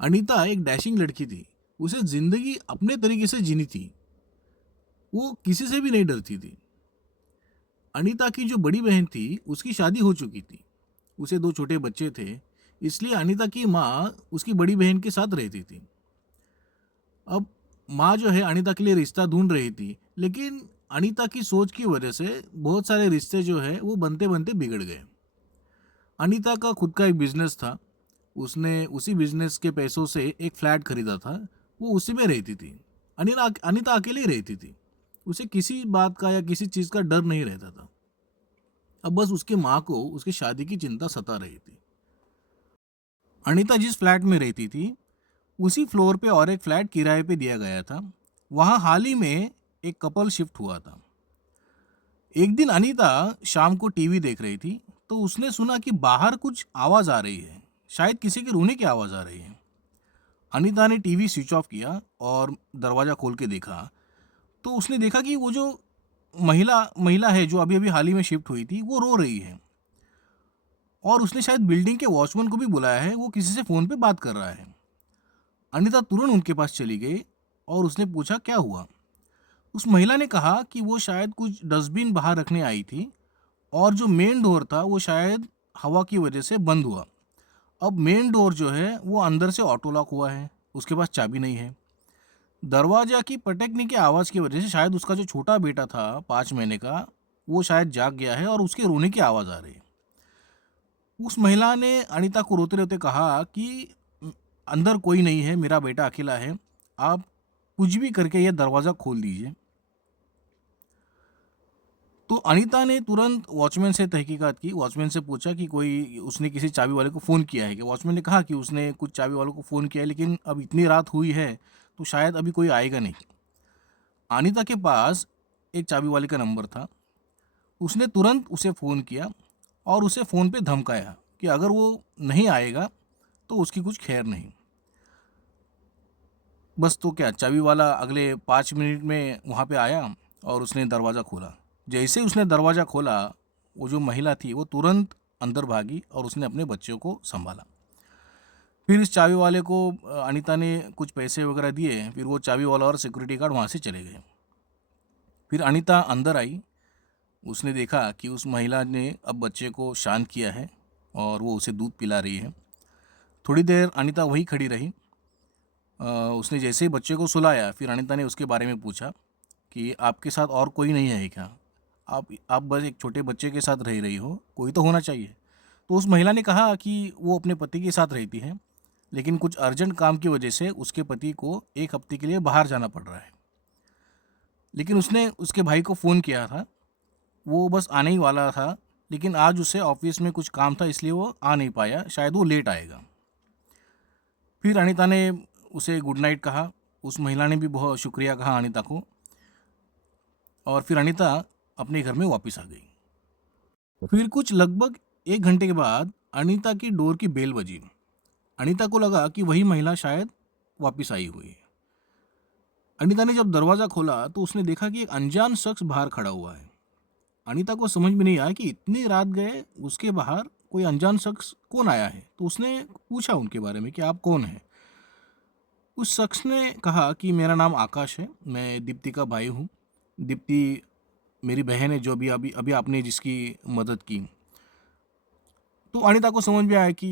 अनीता एक डैशिंग लड़की थी। उसे ज़िंदगी अपने तरीके से जीनी थी। वो किसी से भी नहीं डरती थी। अनीता की जो बड़ी बहन थी, उसकी शादी हो चुकी थी। उसे 2 छोटे बच्चे थे, इसलिए अनीता की माँ उसकी बड़ी बहन के साथ रहती थी। अब माँ जो है अनीता के लिए रिश्ता ढूँढ रही थी, लेकिन अनीता की सोच की वजह से बहुत सारे रिश्ते जो है वो बनते-बनते बिगड़ गए। अनीता का खुद का एक बिज़नेस था। उसने उसी बिज़नेस के पैसों से एक फ्लैट खरीदा था। वो उसी में रहती थी। अनीता अकेले ही रहती थी। उसे किसी बात का या किसी चीज़ का डर नहीं रहता था। अब बस उसकी माँ को उसकी शादी की चिंता सता रही थी। अनीता जिस फ्लैट में रहती थी, उसी फ्लोर पे और एक फ्लैट किराए पे दिया गया था। वहाँ हाल ही में एक कपल शिफ्ट हुआ था। एक दिन अनीता शाम को टीवी देख रही थी, तो उसने सुना कि बाहर कुछ आवाज़ आ रही है। शायद किसी के रोने की आवाज़ आ रही है। अनीता ने टीवी स्विच ऑफ किया और दरवाज़ा खोल के देखा, तो उसने देखा कि वो जो महिला महिला है जो अभी-अभी हाल ही में शिफ्ट हुई थी, वो रो रही है और उसने शायद बिल्डिंग के वॉचमैन को भी बुलाया है, वो किसी से फ़ोन पे बात कर रहा है। अनीता तुरंत उनके पास चली गई और उसने पूछा क्या हुआ? उस महिला ने कहा कि वो शायद कुछ डस्टबिन बाहर रखने आई थी और जो मेन डोर था वो शायद हवा की वजह से बंद हुआ। अब मेन डोर जो है वो अंदर से ऑटो लॉक हुआ है, उसके पास चाबी नहीं है। दरवाजा की पटकने की आवाज़ की वजह से शायद उसका जो छोटा बेटा था 5 महीने का, वो शायद जाग गया है और उसके रोने की आवाज़ आ रही है। उस महिला ने अनीता को रोते-रोते कहा कि अंदर कोई नहीं है, मेरा बेटा अकेला है। आप कुछ भी करके ये दरवाज़ा खोल दीजिए। तो अनीता ने तुरंत वॉचमैन से तहकीकात की, वॉचमैन से पूछा कि कोई उसने किसी चाबी वाले को फ़ोन किया है क्या? वॉचमैन ने कहा कि उसने कुछ चाबी वालों को फ़ोन किया है, लेकिन अब इतनी रात हुई है, तो शायद अभी कोई आएगा नहीं। अनीता के पास एक चाबी वाले का नंबर था। उसने तुरंत उसे फ़ोन किया और उसे फ़ोन पे धमकाया कि अगर वो नहीं आएगा, तो उसकी कुछ खैर नहीं। बस तो क्या चाबी वाला अगले 5 मिनट में वहाँ पे आया और उसने दरवाज़ा खोला। जैसे ही उसने दरवाज़ा खोला, वो जो महिला थी वो तुरंत अंदर भागी और उसने अपने बच्चों को सँभाला। फिर इस चाबी वाले को अनीता ने कुछ पैसे वग़ैरह दिए, फिर वो चाबी वाला और सिक्योरिटी गार्ड वहाँ से चले गए। फिर अनीता अंदर आई, उसने देखा कि उस महिला ने अब बच्चे को शांत किया है और वो उसे दूध पिला रही है। थोड़ी देर अनीता वहीं खड़ी रही। अ, उसने जैसे ही बच्चे को सुलाया, फिर अनीता ने उसके बारे में पूछा कि आपके साथ और कोई नहीं है क्या? आप बस एक छोटे बच्चे के साथ रह रही हो, कोई तो होना चाहिए। तो उस महिला ने कहा कि वो अपने पति के साथ रहती है, लेकिन कुछ अर्जेंट काम की वजह से उसके पति को 1 हफ्ते के लिए बाहर जाना पड़ रहा है। लेकिन उसने उसके भाई को फ़ोन किया था, वो बस आने ही वाला था, लेकिन आज उसे ऑफ़िस में कुछ काम था इसलिए वो आ नहीं पाया, शायद वो लेट आएगा। फिर अनीता ने उसे गुड नाइट कहा, उस महिला ने भी बहुत शुक्रिया कहा अनीता को और फिर अनीता अपने घर में वापस आ गई। फिर कुछ लगभग 1 घंटे के बाद अनीता की डोर की बेल बजी। अनीता को लगा कि वही महिला शायद वापस आई हुई है। अनीता ने जब दरवाज़ा खोला तो उसने देखा कि एक अनजान शख्स बाहर खड़ा हुआ है। अनीता को समझ में नहीं आया कि इतनी रात गए उसके बाहर कोई अनजान शख्स कौन आया है, तो उसने पूछा उनके बारे में कि आप कौन हैं? उस शख्स ने कहा कि मेरा नाम आकाश है, मैं दीप्ति का भाई हूँ। दीप्ति मेरी बहन है जो अभी अभी अभी आपने जिसकी मदद की। तो अनीता को समझ में आया कि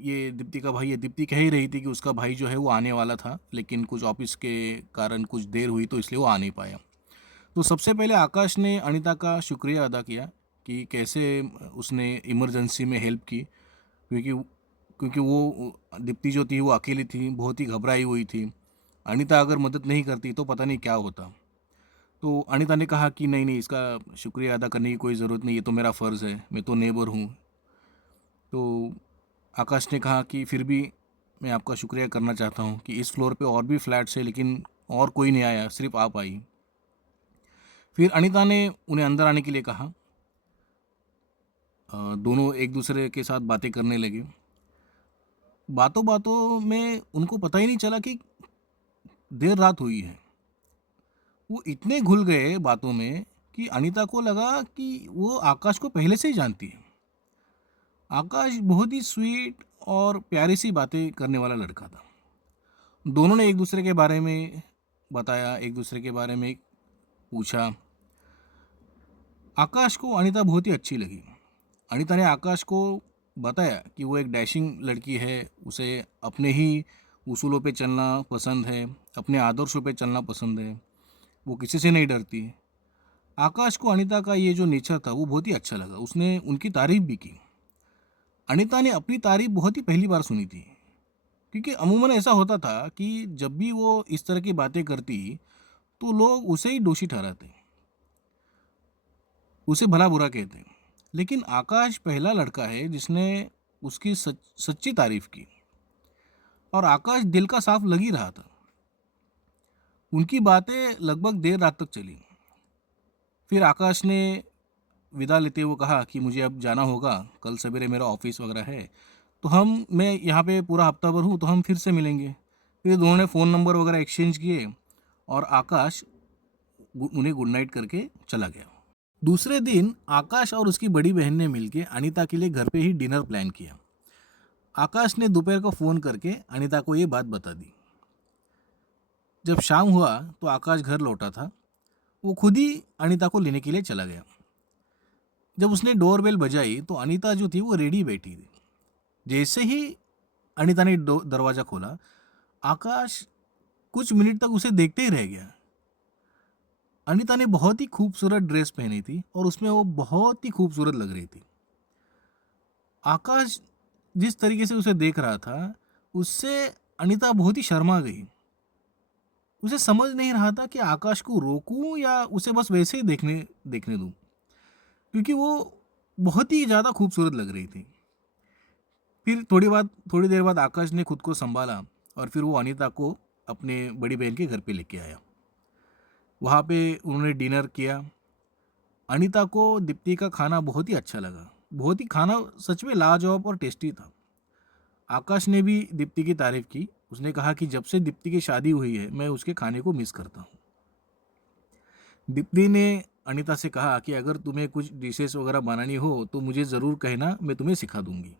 ये दीप्ति का भाई है। दीप्ति कह ही रही थी कि उसका भाई जो है वो आने वाला था, लेकिन कुछ ऑफिस के कारण कुछ देर हुई तो इसलिए वो आ नहीं पाया। तो सबसे पहले आकाश ने अनीता का शुक्रिया अदा किया कि कैसे उसने इमरजेंसी में हेल्प की, क्योंकि क्योंकि वो दीप्ति जो थी वो अकेली थी, बहुत ही घबराई हुई थी। अनीता अगर मदद नहीं करती तो पता नहीं क्या होता। तो अनीता ने कहा कि नहीं, नहीं, इसका शुक्रिया अदा करने की कोई ज़रूरत नहीं, ये तो मेरा फ़र्ज़ है, मैं तो नेबर हूँ। तो आकाश ने कहा कि फिर भी मैं आपका शुक्रिया करना चाहता हूँ कि इस फ्लोर पे और भी फ्लैट्स है, लेकिन और कोई नहीं आया, सिर्फ़ आप आई। फिर अनीता ने उन्हें अंदर आने के लिए कहा। दोनों एक दूसरे के साथ बातें करने लगे। बातों-बातों में उनको पता ही नहीं चला कि देर रात हुई है। वो इतने घुल गए बातों में कि अनीता को लगा कि वो आकाश को पहले से ही जानती है। आकाश बहुत ही स्वीट और प्यारी सी बातें करने वाला लड़का था। दोनों ने एक दूसरे के बारे में बताया, एक दूसरे के बारे में पूछा। आकाश को अनीता बहुत ही अच्छी लगी। अनीता ने आकाश को बताया कि वो एक डैशिंग लड़की है, उसे अपने ही उसूलों पे चलना पसंद है, अपने आदर्शों पे चलना पसंद है, वो किसी से नहीं डरती। आकाश को अनीता का ये जो नेचर था वो बहुत ही अच्छा लगा, उसने उनकी तारीफ भी की। अनीता ने अपनी तारीफ बहुत ही पहली बार सुनी थी, क्योंकि अमूमन ऐसा होता था कि जब भी वो इस तरह की बातें करती तो लोग उसे ही दोषी ठहराते, उसे भला बुरा कहते। लेकिन आकाश पहला लड़का है जिसने उसकी सच्ची तारीफ की, और आकाश दिल का साफ लग ही रहा था। उनकी बातें लगभग देर रात तक चली। फिर आकाश ने विदा लेते हुए कहा कि मुझे अब जाना होगा, कल सवेरे मेरा ऑफिस वगैरह है, तो मैं यहाँ पे पूरा हफ्ता भर हूँ, तो हम फिर से मिलेंगे। फिर दोनों ने फ़ोन नंबर वगैरह एक्सचेंज किए और आकाश उन्हें गुड नाइट करके चला गया। दूसरे दिन आकाश और उसकी बड़ी बहन ने मिलकर अनीता के लिए घर पे ही डिनर प्लान किया। आकाश ने दोपहर को फ़ोन करके अनीता को ये बात बता दी। जब शाम हुआ तो आकाश घर लौटा था। वो खुद ही अनीता को लेने के लिए चला गया। जब उसने डोरबेल बजाई तो अनीता जो थी वो रेडी बैठी थी। जैसे ही अनीता ने दरवाज़ा खोला, आकाश कुछ मिनट तक उसे देखते ही रह गया। अनीता ने बहुत ही खूबसूरत ड्रेस पहनी थी और उसमें वो बहुत ही खूबसूरत लग रही थी। आकाश जिस तरीके से उसे देख रहा था, उससे अनीता बहुत ही शर्मा गई। उसे समझ नहीं रहा था कि आकाश को रोकूं या उसे बस वैसे ही देखने देखने दूं, क्योंकि वो बहुत ही ज़्यादा खूबसूरत लग रही थी। फिर थोड़ी देर बाद आकाश ने खुद को संभाला और फिर वो अनीता को अपने बड़ी बहन के घर पे लेके आया। वहाँ पे उन्होंने डिनर किया। अनीता को दीप्ति का खाना बहुत ही अच्छा लगा। बहुत ही खाना सच में लाजवाब और टेस्टी था। आकाश ने भी दीप्ति की तारीफ की। उसने कहा कि जब से दीप्ति की शादी हुई है मैं उसके खाने को मिस करता हूँ। दीप्ति ने अनीता से कहा कि अगर तुम्हें कुछ डिशेस वगैरह बनानी हो तो मुझे ज़रूर कहना, मैं तुम्हें सिखा दूंगी।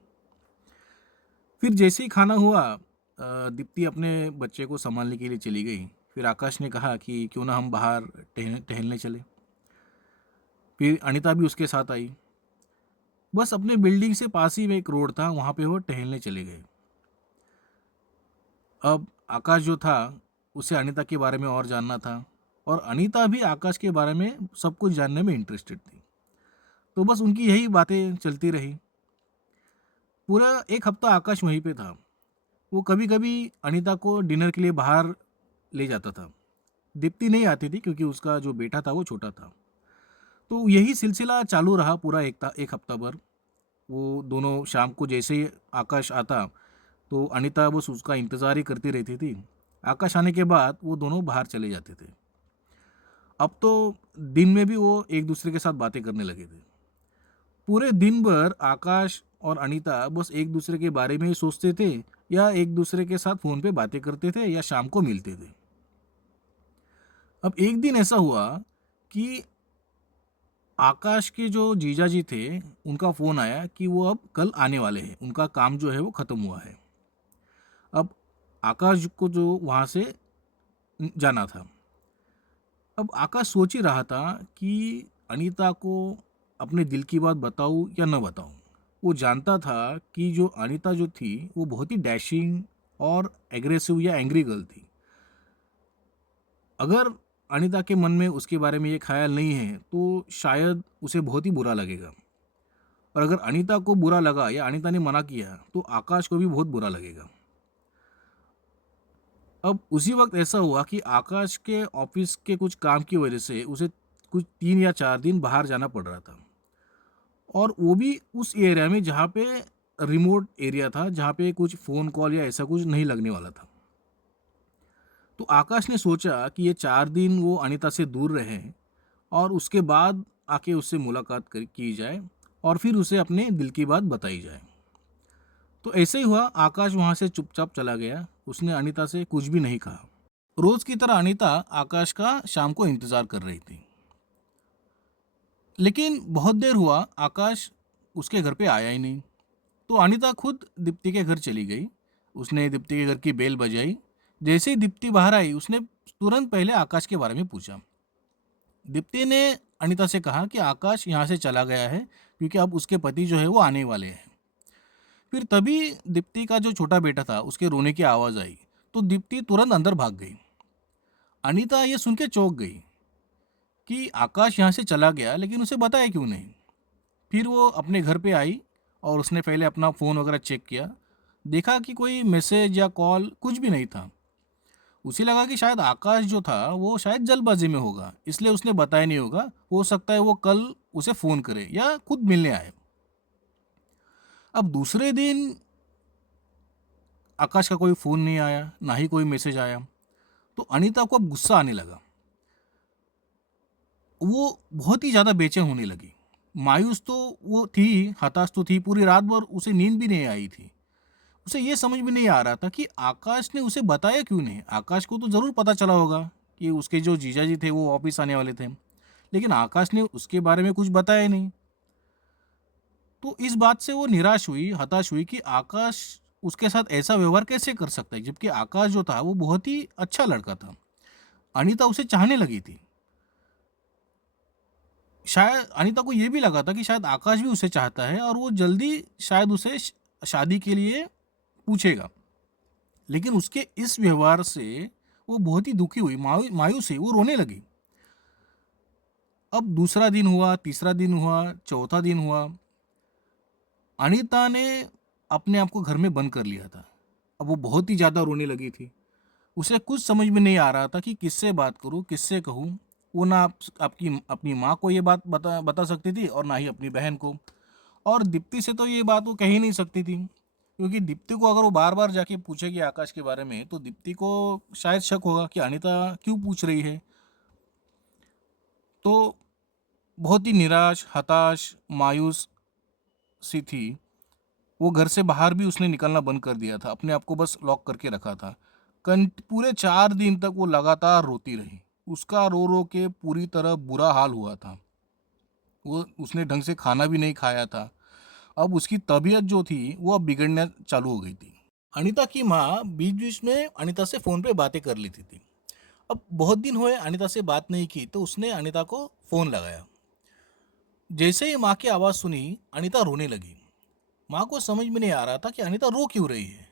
फिर जैसे ही खाना हुआ, दीप्ति अपने बच्चे को संभालने के लिए चली गई। फिर आकाश ने कहा कि क्यों ना हम बाहर टहलने चले। फिर अनीता भी उसके साथ आई। बस अपने बिल्डिंग से पास ही में एक रोड था, वहाँ पे वो टहलने चले गए। अब आकाश जो था उसे अनीता के बारे में और जानना था, और अनीता भी आकाश के बारे में सब कुछ जानने में इंटरेस्टेड थी। तो बस उनकी यही बातें चलती रही। पूरा एक हफ्ता आकाश वहीं पे था। वो कभी कभी अनीता को डिनर के लिए बाहर ले जाता था। दीप्ति नहीं आती थी क्योंकि उसका जो बेटा था वो छोटा था। तो यही सिलसिला चालू रहा पूरा एक हफ्ता भर। वो दोनों शाम को जैसे ही आकाश आता तो अनीता बस उसका इंतज़ार ही करती रहती थी। आकाश आने के बाद वो दोनों बाहर चले जाते थे। अब तो दिन में भी वो एक दूसरे के साथ बातें करने लगे थे। पूरे दिन भर आकाश और अनीता बस एक दूसरे के बारे में ही सोचते थे, या एक दूसरे के साथ फ़ोन पे बातें करते थे, या शाम को मिलते थे। अब एक दिन ऐसा हुआ कि आकाश के जो जीजा जी थे, उनका फ़ोन आया कि वो अब कल आने वाले हैं, उनका काम जो है वो ख़त्म हुआ है। अब आकाश को जो वहाँ से जाना था। अब आकाश सोच ही रहा था कि अनीता को अपने दिल की बात बताऊं या न बताऊं। वो जानता था कि जो अनीता जो थी वो बहुत ही डैशिंग और एग्रेसिव या एंग्री गर्ल थी। अगर अनीता के मन में उसके बारे में ये ख्याल नहीं है तो शायद उसे बहुत ही बुरा लगेगा, और अगर अनीता को बुरा लगा या अनीता ने मना किया तो आकाश को भी बहुत बुरा लगेगा। अब उसी वक्त ऐसा हुआ कि आकाश के ऑफिस के कुछ काम की वजह से उसे कुछ 3 या 4 दिन बाहर जाना पड़ रहा था, और वो भी उस एरिया में जहाँ पे रिमोट एरिया था, जहाँ पे कुछ फ़ोन कॉल या ऐसा कुछ नहीं लगने वाला था। तो आकाश ने सोचा कि ये 4 दिन वो अनीता से दूर रहें और उसके बाद आके उससे मुलाकात की जाए और फिर उसे अपने दिल की बात बताई जाए। तो ऐसे ही हुआ, आकाश वहाँ से चुपचाप चला गया। उसने अनीता से कुछ भी नहीं कहा। रोज की तरह अनीता आकाश का शाम को इंतजार कर रही थी, लेकिन बहुत देर हुआ आकाश उसके घर पे आया ही नहीं। तो अनीता खुद दीप्ति के घर चली गई। उसने दीप्ति के घर की बेल बजाई। जैसे ही दीप्ति बाहर आई, उसने तुरंत पहले आकाश के बारे में पूछा। दीप्ति ने अनीता से कहा कि आकाश यहाँ से चला गया है क्योंकि अब उसके पति जो है वो आने वाले हैं। फिर तभी दीप्ति का जो छोटा बेटा था, उसके रोने की आवाज़ आई। तो दीप्ति तुरंत अंदर भाग गई। अनीता ये सुन के चौंक गई कि आकाश यहाँ से चला गया, लेकिन उसे बताया क्यों नहीं। फिर वो अपने घर पे आई और उसने पहले अपना फ़ोन वगैरह चेक किया। देखा कि कोई मैसेज या कॉल कुछ भी नहीं था। उसे लगा कि शायद आकाश जो था वो शायद जल्दबाजी में होगा, इसलिए उसने बताया नहीं होगा। हो सकता है वो कल उसे फ़ोन करे या खुद मिलने आए। अब दूसरे दिन आकाश का कोई फ़ोन नहीं आया, ना ही कोई मैसेज आया। तो अनीता को अब गुस्सा आने लगा। वो बहुत ही ज़्यादा बेचैन होने लगी। मायूस तो वो थी, हताश तो थी। पूरी रात भर उसे नींद भी नहीं आई थी। उसे ये समझ में नहीं आ रहा था कि आकाश ने उसे बताया क्यों नहीं। आकाश को तो ज़रूर पता चला होगा कि उसके जो जीजाजी थे वो वापस आने वाले थे, लेकिन आकाश ने उसके बारे में कुछ बताया नहीं। तो इस बात से वो निराश हुई, हताश हुई कि आकाश उसके साथ ऐसा व्यवहार कैसे कर सकता है, जबकि आकाश जो था वो बहुत ही अच्छा लड़का था। अनीता उसे चाहने लगी थी। शायद अनीता को ये भी लगा था कि शायद आकाश भी उसे चाहता है और वो जल्दी शायद उसे शादी के लिए पूछेगा। लेकिन उसके इस व्यवहार से वो बहुत ही दुखी हुई, मायूस हुई, वो रोने लगी। अब दूसरा दिन हुआ, तीसरा दिन हुआ, चौथा दिन हुआ। अनीता ने अपने आप को घर में बंद कर लिया था। अब वो बहुत ही ज़्यादा रोने लगी थी। उसे कुछ समझ में नहीं आ रहा था कि किससे बात करूं, किससे कहूं। वो ना आपकी अपनी माँ को ये बात बता बता सकती थी और ना ही अपनी बहन को। और दीप्ति से तो ये बात वो कह ही नहीं सकती थी, क्योंकि दीप्ति को अगर वो बार बार जाके पूछेगी आकाश के बारे में तो दीप्ति को शायद शक होगा कि अनीता क्यों पूछ रही है। तो बहुत ही निराश, हताश, मायूस सी थी। वो घर से बाहर भी उसने निकलना बंद कर दिया था, अपने आप को बस लॉक करके रखा था। पूरे 4 दिन तक वो लगातार रोती रही। उसका रो रो के पूरी तरह बुरा हाल हुआ था। वो उसने ढंग से खाना भी नहीं खाया था। अब उसकी तबीयत जो थी वो अब बिगड़ना चालू हो गई थी। अनीता की माँ बीच बीच में अनीता से फ़ोन पे बातें कर लेती थी। अब बहुत दिन हुए अनीता से बात नहीं की, तो उसने अनीता को फ़ोन लगाया। जैसे ही माँ की आवाज़ सुनी, अनीता रोने लगी। माँ को समझ में नहीं आ रहा था कि अनीता रो क्यों रही है,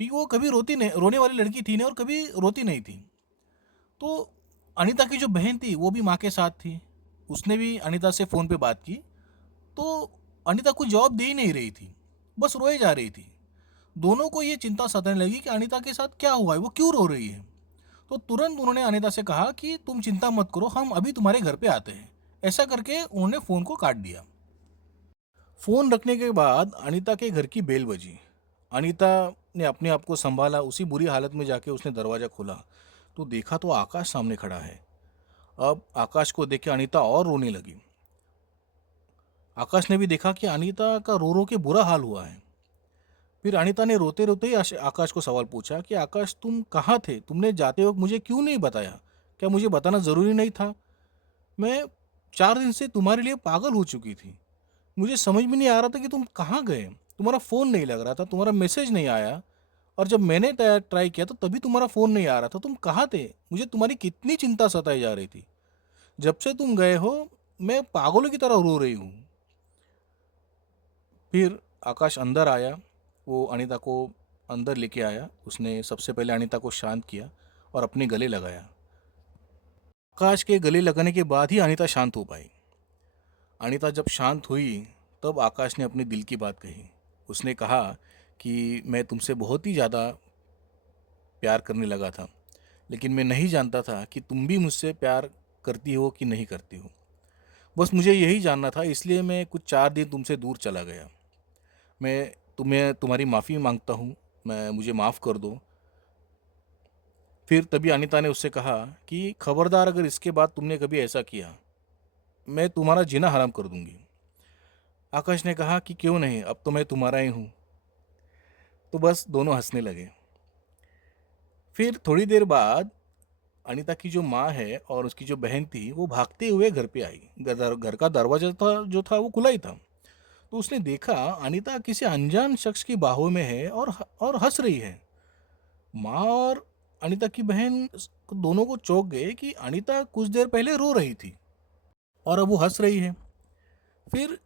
क्योंकि वो कभी रोती नहीं, रोने वाली लड़की थी नहीं और कभी रोती नहीं थी। तो अनीता की जो बहन थी वो भी माँ के साथ थी। उसने भी अनीता से फ़ोन पे बात की। तो अनीता कुछ जवाब दे ही नहीं रही थी, बस रोए जा रही थी। दोनों को ये चिंता सताने लगी कि अनीता के साथ क्या हुआ है, वो क्यों रो रही है। तो तुरंत उन्होंने अनीता से कहा कि तुम चिंता मत करो, हम अभी तुम्हारे घर पे आते हैं। ऐसा करके उन्होंने फ़ोन को काट दिया। फ़ोन रखने के बाद अनीता के घर की बेल बजी। अनीता ने अपने आप को संभाला। उसी बुरी हालत में जाके उसने दरवाज़ा खोला तो देखा तो आकाश सामने खड़ा है। अब आकाश को देख के अनीता और रोने लगी। आकाश ने भी देखा कि अनीता का रो रो के बुरा हाल हुआ है। फिर अनीता ने रोते रोते ही आकाश को सवाल पूछा कि आकाश, तुम कहाँ थे? तुमने जाते वक्त मुझे क्यों नहीं बताया? क्या मुझे बताना ज़रूरी नहीं था? मैं 4 दिन से तुम्हारे लिए पागल हो चुकी थी। मुझे समझ में नहीं आ रहा था कि तुम कहाँ गए। तुम्हारा फ़ोन नहीं लग रहा था, तुम्हारा मैसेज नहीं आया। और जब मैंने ट्राई किया तो तभी तुम्हारा फ़ोन नहीं आ रहा था। तुम कहाँ थे? मुझे तुम्हारी कितनी चिंता सताई जा रही थी। जब से तुम गए हो मैं पागलों की तरह रो रही हूँ। फिर आकाश अंदर आया। वो अनीता को अंदर लेके आया। उसने सबसे पहले अनीता को शांत किया और अपने गले लगाया। आकाश के गले लगाने के बाद ही अनीता शांत हो पाई। अनीता जब शांत हुई तब आकाश ने अपने दिल की बात कही। उसने कहा कि मैं तुमसे बहुत ही ज़्यादा प्यार करने लगा था, लेकिन मैं नहीं जानता था कि तुम भी मुझसे प्यार करती हो कि नहीं करती हो। बस मुझे यही जानना था, इसलिए मैं कुछ 4 दिन तुमसे दूर चला गया। मैं तुम्हें तुम्हारी माफ़ी मांगता हूँ। मुझे माफ़ कर दो। फिर तभी अनीता ने उससे कहा कि खबरदार, अगर इसके बाद तुमने कभी ऐसा किया मैं तुम्हारा जीना हराम कर दूंगी। आकाश ने कहा कि क्यों नहीं, अब तो मैं तुम्हारा ही हूँ। तो बस दोनों हंसने लगे। फिर थोड़ी देर बाद अनीता की जो माँ है और उसकी जो बहन थी वो भागते हुए घर पे आई। घर का दरवाजा था जो था वो खुला ही था। तो उसने देखा अनीता किसी अनजान शख्स की बाहों में है और हंस रही है। माँ और अनीता की बहन दोनों को चौंक गए कि अनीता कुछ देर पहले रो रही थी और अब वो हंस रही है। फिर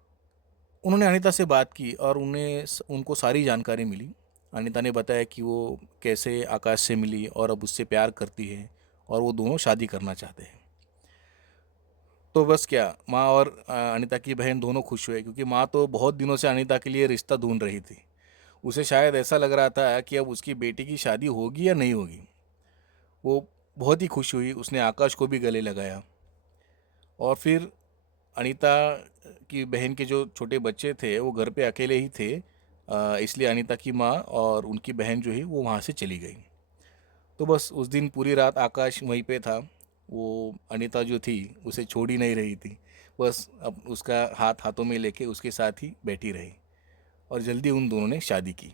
उन्होंने अनीता से बात की और उनको सारी जानकारी मिली। अनीता ने बताया कि वो कैसे आकाश से मिली और अब उससे प्यार करती है और वो दोनों शादी करना चाहते हैं। तो बस क्या, माँ और अनीता की बहन दोनों खुश हुए, क्योंकि माँ तो बहुत दिनों से अनीता के लिए रिश्ता ढूंढ रही थी। उसे शायद ऐसा लग रहा था कि अब उसकी बेटी की शादी होगी या नहीं होगी। वो बहुत ही खुश हुई, उसने आकाश को भी गले लगाया। और फिर अनीता की बहन के जो छोटे बच्चे थे वो घर पे अकेले ही थे, इसलिए अनीता की माँ और उनकी बहन जो है वो वहाँ से चली गई। तो बस उस दिन पूरी रात आकाश वहीं पे था। वो अनीता जो थी उसे छोड़ ही नहीं रही थी, बस अब उसका हाथ हाथों में लेके उसके साथ ही बैठी रही और जल्दी उन दोनों ने शादी की।